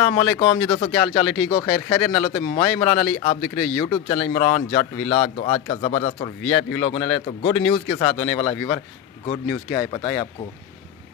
अस्सलामुअलैकुम जी दोस्तों, क्या हाल चाल है? ठीक हो? खैर खैरियत ना लो। तो मैं इमरान अली, आप दिख रहे हो यूट्यूब चैनल इमरान जट व्लॉग। तो आज का ज़बरदस्त और वीआईपी व्लॉग होने वाला है। तो गुड न्यूज़ के साथ होने वाला है व्यूवर। गुड न्यूज़ क्या है पता है आपको?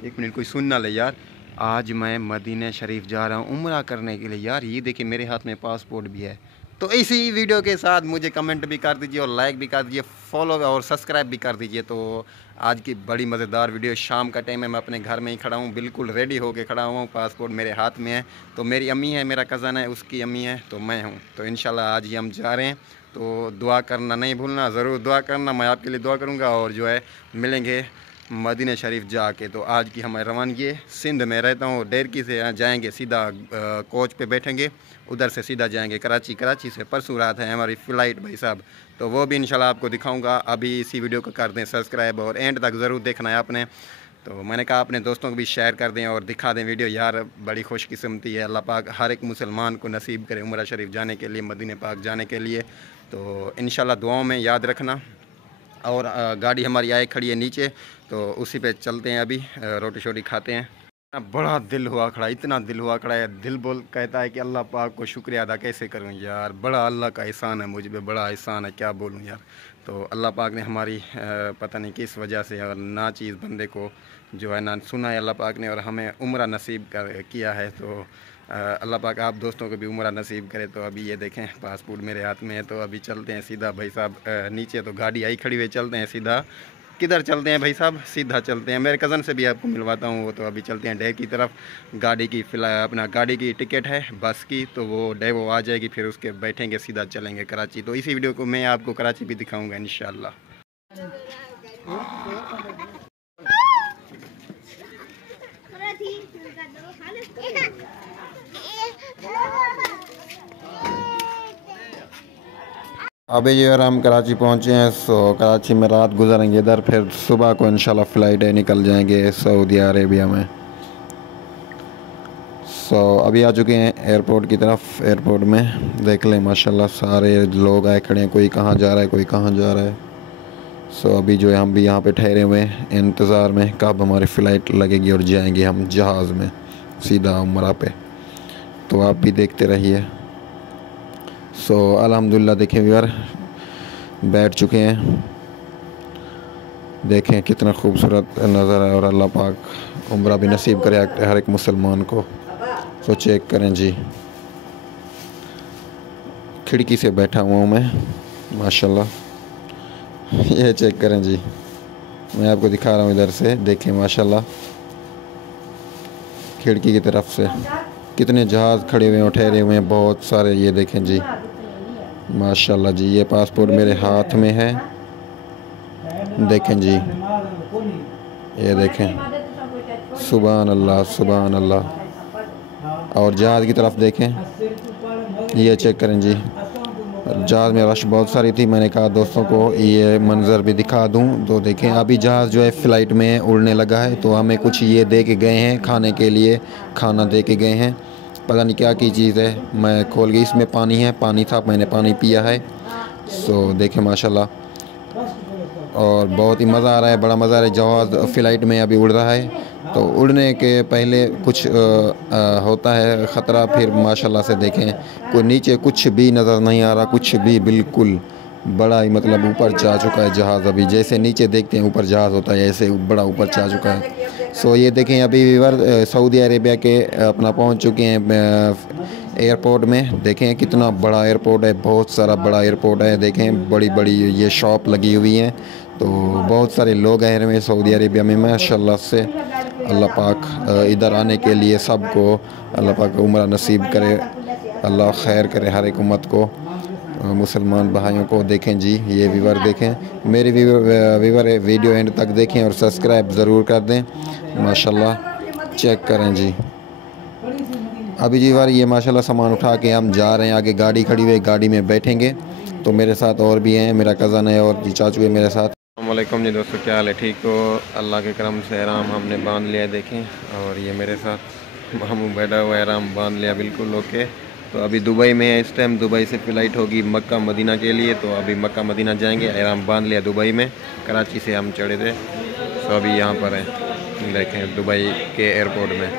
एक मिनट, कोई सुन ना ले यार। आज मैं मदीना शरीफ जा रहा हूँ उम्रा करने के लिए यार। ये देखिए मेरे हाथ में पासपोर्ट भी है। तो इसी वीडियो के साथ मुझे कमेंट भी कर दीजिए और लाइक भी कर दीजिए, फॉलो और सब्सक्राइब भी कर दीजिए। तो आज की बड़ी मज़ेदार वीडियो। शाम का टाइम है, मैं अपने घर में ही खड़ा हूँ, बिल्कुल रेडी होके खड़ा हूँ। पासपोर्ट मेरे हाथ में है। तो मेरी अम्मी है, मेरा कज़न है, उसकी अम्मी है, तो मैं हूँ। तो इंशाल्लाह आज ही हम जा रहे हैं। तो दुआ करना नहीं भूलना, ज़रूर दुआ करना। मैं आपके लिए दुआ करूँगा और जो है मिलेंगे मदीना शरीफ जाके। तो आज की हमारी रवानगी है। सिंध में रहता हूँ, डेरकी से जाएंगे सीधा कोच पे बैठेंगे, उधर से सीधा जाएंगे कराची। कराची से परसों रात है हमारी फ़्लाइट भाई साहब। तो वो भी इंशाल्लाह आपको दिखाऊंगा। अभी इसी वीडियो को कर दें सब्सक्राइब और एंड तक ज़रूर देखना है आपने। तो मैंने कहा अपने दोस्तों को भी शेयर कर दें और दिखा दें वीडियो यार। बड़ी खुशकिस्मती है, अल्लाह पाक हर एक मुसलमान को नसीब करे उम्रा शरीफ जाने के लिए, मदीना पाक जाने के लिए। तो इंशाल्लाह दुआओं में याद रखना। और गाड़ी हमारी आए खड़ी है नीचे, तो उसी पे चलते हैं। अभी रोटी शोटी खाते हैं। बड़ा दिल हुआ खड़ा, इतना दिल हुआ खड़ा है, दिल बोल कहता है कि अल्लाह पाक को शुक्रिया अदा कैसे करूं यार। बड़ा अल्लाह का एहसान है मुझ पे, बड़ा एहसान है, क्या बोलूं यार। तो अल्लाह पाक ने हमारी पता नहीं किस वजह से और ना चीज़ बंदे को जो है ना सुना है अल्लाह पाक ने, और हमें उम्रा नसीब किया है। तो अल्लाह पाक आप दोस्तों को भी उम्रा नसीब करे। तो अभी ये देखें पासपोर्ट मेरे हाथ में है। तो अभी चलते हैं सीधा भाई साहब नीचे। तो गाड़ी आई खड़ी हुई, चलते हैं सीधा। किधर चलते हैं भाई साहब? सीधा चलते हैं। मेरे कज़न से भी आपको मिलवाता हूँ वो। तो अभी चलते हैं डे की तरफ। गाड़ी की अपना गाड़ी की टिकट है बस की, तो वो डे वो आ जाएगी, फिर उसके बैठेंगे सीधा चलेंगे कराची। तो इसी वीडियो को मैं आपको कराची भी दिखाऊँगा इंशाल्लाह। अभी यार हम कराची पहुँचे हैं। सो कराची में रात गुजारेंगे इधर, फिर सुबह को इंशाल्लाह फ़्लाइट है, निकल जाएंगे सऊदी अरेबिया में। सो अभी आ चुके हैं एयरपोर्ट की तरफ। एयरपोर्ट में देख लें माशाल्लाह सारे लोग आए खड़े हैं, कोई कहाँ जा रहा है कोई कहाँ जा रहा है। सो अभी जो है हम भी यहाँ पे ठहरे हुए हैं इंतज़ार में कब हमारी फ़्लाइट लगेगी और जाएंगे हम जहाज़ में सीधा उम्रा पे। तो आप भी देखते रहिए। सो अल्हम्दुलिल्लाह देखें यार बैठ चुके हैं। देखें कितना खूबसूरत नज़र है, और अल्लाह पाक उम्रा भी नसीब करे हर एक मुसलमान को। सो चेक करें जी, खिड़की से बैठा हुआ हूँ मैं माशाल्लाह। ये चेक करें जी, मैं आपको दिखा रहा हूँ इधर से। देखें माशाल्लाह खिड़की की तरफ से कितने जहाज़ खड़े हुए हैं, ठहरे हुए हैं बहुत सारे। ये देखें जी माशाल्लाह जी। ये पासपोर्ट मेरे हाथ में है, देखें जी, ये देखें। सुभान अल्लाह सुभान अल्लाह। और जहाज़ की तरफ देखें, ये चेक करें जी। जहाज़ में रश बहुत सारी थी, मैंने कहा दोस्तों को ये मंज़र भी दिखा दूं। तो देखें अभी जहाज़ जो है फ़्लाइट में उड़ने लगा है। तो हमें कुछ ये दे के गए हैं खाने के लिए, खाना दे के गए हैं, पता नहीं क्या की चीज़ है। मैं खोल गई, इसमें पानी है, पानी था, मैंने पानी पिया है। सो देखें माशाल्लाह, और बहुत ही मज़ा आ रहा है, बड़ा मज़ा आ रहा है। जहाज़ फ़्लाइट में अभी उड़ रहा है। तो उड़ने के पहले कुछ होता है ख़तरा, फिर माशाल्लाह से देखें कोई नीचे कुछ भी नज़र नहीं आ रहा, कुछ भी, बिल्कुल बड़ा ही मतलब ऊपर जा चुका है जहाज़। अभी जैसे नीचे देखते हैं ऊपर जहाज़ होता है, ऐसे बड़ा ऊपर जा चुका है। सो ये देखें अभी व्यूअर सऊदी अरेबिया के अपना पहुंच चुके हैं एयरपोर्ट में। देखें कितना बड़ा एयरपोर्ट है, बहुत सारा बड़ा एयरपोर्ट है। देखें बड़ी बड़ी ये शॉप लगी हुई हैं। तो बहुत सारे लोग आए हुए हैं सऊदी अरेबिया में माशाल्लाह से। अल्लाह पाक इधर आने के लिए सबको अल्लाह पाक उम्रा नसीब करे, अल्लाह खैर करे हर एक उम्मत को, मुसलमान भाइयों को। देखें जी ये व्यूअर देखें मेरे व्यूअर वीडियो एंड तक देखें और सब्सक्राइब ज़रूर कर दें माशाल्लाह। चेक करें जी अभी जी वार ये माशाल्लाह सामान उठा के हम जा रहे हैं आगे। गाड़ी खड़ी हुई, गाड़ी में बैठेंगे। तो मेरे साथ और भी हैं, मेरा कज़न है और जी चाचू है मेरे साथ। अस्सलामुअलैकुम जी दोस्तों, क्या हाल है? ठीक हो? अल्लाह के करम से आराम हमने बांध लिया है देखें। और ये मेरे साथ मामू बैठा हुआ है, आराम बांध लिया बिल्कुल ओके। तो अभी दुबई में है इस टाइम। दुबई से फ़्लाइट होगी मक्का मदीना के लिए। तो अभी मक्का मदीना जाएंगे, आराम बांध लिया दुबई में। कराची से हम चढ़े थे, तो अभी यहाँ पर हैं देखें दुबई के एयरपोर्ट में।